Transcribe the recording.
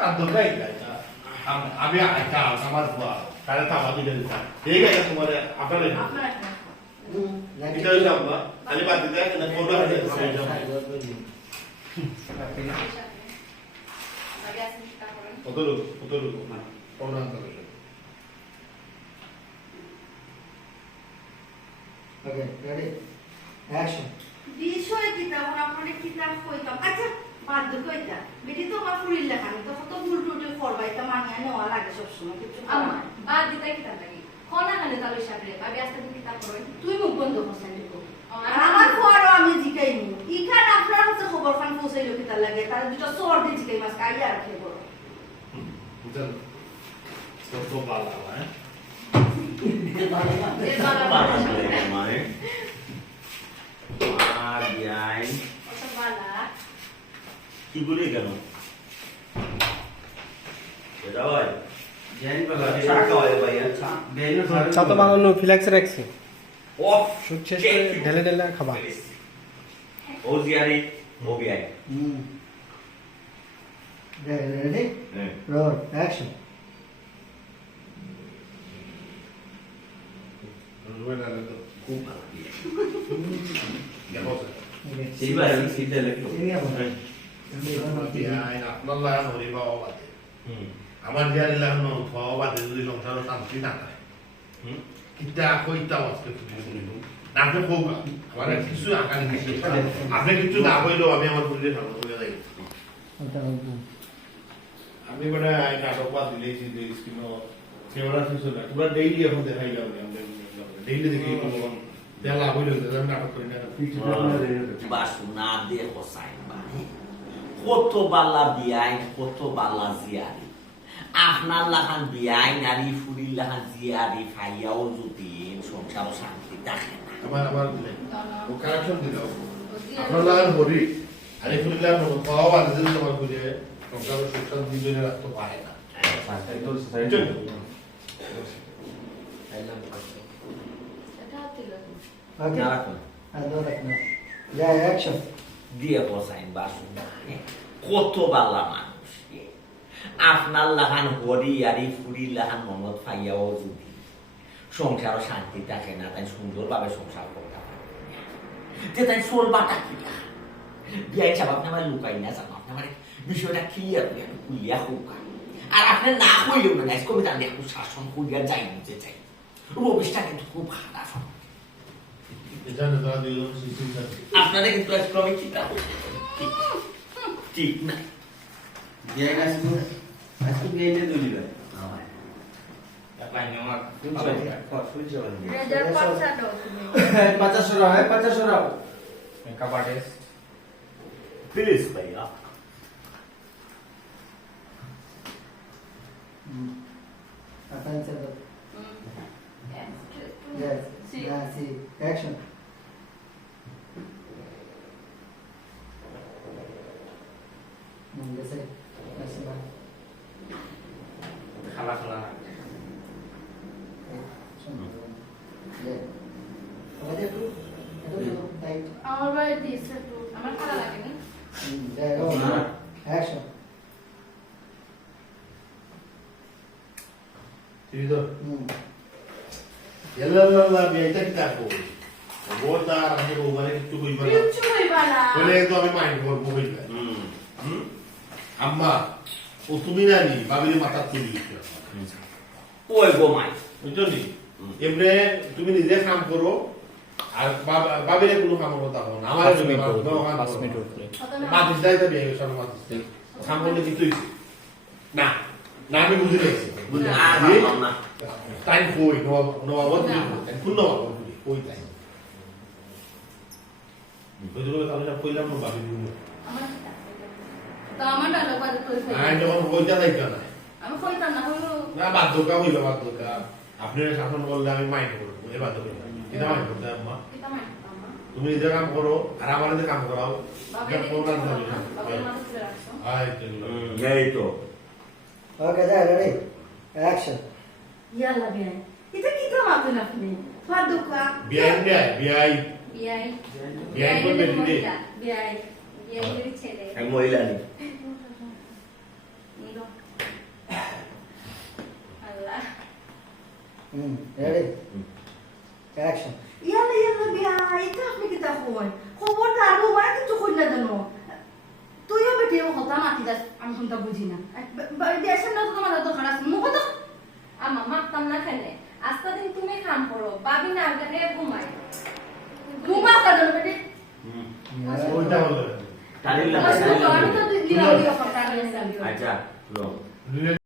বাধ্য গাই আমি আইতা আমার বুয়া তারে তাবা দিলে দিতা ঠিক আছে তোমার আপনার এটা হইলো আব্বা খালি বাদ দিতে না কোন হাতে সময় যাও কত লোক না কোন হাতে ওকে রেডি অ্যাকশন বিষয় কিতাব আপনারে কিতাব কইতাম আচ্ছা বাধ্য কইতা বেটি তো আমার ফুরিল লেখা তো কত ভুল টুটে করবাইতা মানিয়া নেওয়া লাগে সব সময় কিছু আমার বাদ দিতে কিতাব লাগি কোনা হানে তালই সাথে ভাবি আস্তে দিন কিতাব করই তুই মুখ বন্ধ করছেন দেখো আর আমার পরও আমি জিকাই নি ইখান আপনার হচ্ছে খবর খান পৌঁছাইলো কিতাব লাগে তার দুটো সর দিয়ে জিকাই মাস কাইয়া রাখে বড় বুঝলেন কত বালা হ্যাঁ মানে আর যাই কত বালা কি বলি কেন এটা ভাই জেন বালা চা খাওয়াই ভাই চা বেনু চা তো বানানো ফ্লেক্স রাখছি অফ শুট শেষ করে ঢেলে ঢেলে খাবা ও জিয়ারি ও বিআই রেডি রোল অ্যাকশন খুব ভালো দেখো সিবার সিদে লেখো আপনার লাগা হরি বাবা বাদে আমার জিয়ারি লাগা বাবা বাদে যদি সংসার শান্তি না থাকে কিতা কইতা আজকে তুমি শুনিব নাটক হোক আমার কিছু আকাঙ্ক্ষা নেই আপনি কিছু না হইলেও আমি আমার বুঝে থাকবো বুঝে যাই আপনি মানে নাটক বাদ দিলেছি যে স্ক্রিন ক্যামেরা কিছু না তোমরা ডেইলি এখন দেখাই যাও ডেইলি দেখি দেলা হইলো আমি নাটক করি না বাসু না দে হোসাইন ভাই কত বালা বিআই কত বালা জিয়ারি আপনার লাগান বিআই নারী ফুরির লাগান জিয়ারি ফাইয়াও যদি সংসার শান্তি থাকে না আমার ও কারেকশন দিল আপনার লাগান হরি আরে ফুরির লাগান পাওয়া বাদ দিলে তোমার বুঝে সংসার সুখ দুজনে রাখতে পারে না এটা হতিল ওকে না রাখুন আর দো রাখনা যা অ্যাকশন দিয়ে হোসাইন বাসু কত বালা মানুষ আপনার লাগান হরি আরি ফুরির লাগান মনত ফাইয়াও যদি সংসার শান্তি থাকে না তাই সুন্দরভাবে সংসার করতে পারে যে তাই সোল বাটা কি বিয়াই চাপ আপনি আমার লুকাই না জানো আপনি আমার বিষয়টা ক্লিয়ার করে কুলিয়া হোক আর আপনি না হইলেও না গাইস কবিতা একটু শাসন করিয়া যাই বুঝে চাই রবিশটা কিন্তু খুব খারাপ আপনারা কিন্তু আজকে আমি ঠিক না জেন আসবো আজকে বেনে দুলি ভাই রেজার পাঁচটা দাও তুমি 50 রাও 50 রাও মেকআপ আর্টিস্ট প্লিজ ভাইয়া আচ্ছা দো यस सी एक्शन जैसे ऐसे बात খালা খালা ये अरे तू टाइट আমার বাড়ি দিছে তো আমার খারাপ লাগে না action Tidur. Yalla biaita kita ko. Bota আমি ওভারে কিছু কইবা না। কিছু হইবা না বলে তো আমি মাইন্ড করব কইবা। আম্মা ও তুমি নানি বাবির মাথা তুলি দিছো। ওই গো মাই বুঝছো নি? এমনে তুমি নিজে কাম করো আর বাবিরে কোনো কাম করতে হবে না। আমার 5 মিনিট উঠলে মাদিস দাইতে বিয়ে সব মাদিস। কাম করলে কি তুই? না না আমি বুঝে গেছি। বুঝলি? না টাইম কই নোয়া বলতে কোন নোয়া বলতে কই টাইম বুঝলো তাহলে না কইলাম না বাবি দিন আমার তো আমার ডালো বাজে তো আই যখন কইতা নাই কেন আমি কইতাম না হলো না বাধ্যকা হইলো বাধ্যকা আপনি শাসন করলে আমি মাইন্ড করব এই বাধ্যকা কিনা মাইন্ড করতে আম্মা কিতা মানে আমার তুমি নিজে কাম করো আর আমাদের কাম করাও বাবা এটা প্রোগ্রাম হবে না বাবা মাঝে রাখছো আই তেল এই তো ओके जा रेडी एक्शन ইয়াল্লা বিয়াই এটা কি তো মাতুন আপনি তোমার দুকা বিআই বিআই বিআই বিআই বলবে দিদি বিআই বিআই ছেলে মহিলা নেই নিরো রেডি অ্যাকশন ইয়ালে ইয়ালে বিয়া এটা আপনি কিতা কই খবরদার তোমার কিছু কই না জানো তুইও বেটিও কথা মাতি যাস আমি শুনতা বুঝি না দেশের না তোমার তো খারাপ মুখ তো আমা মাপতাম না খেলে আস্তা দিন তুমি কাম করো বাবি না গেলে ঘুমাই ঘুমা কাদন বেটি ওইটা হলো তালিল্লা আমি তো দিলাম দিও কথা আচ্ছা লো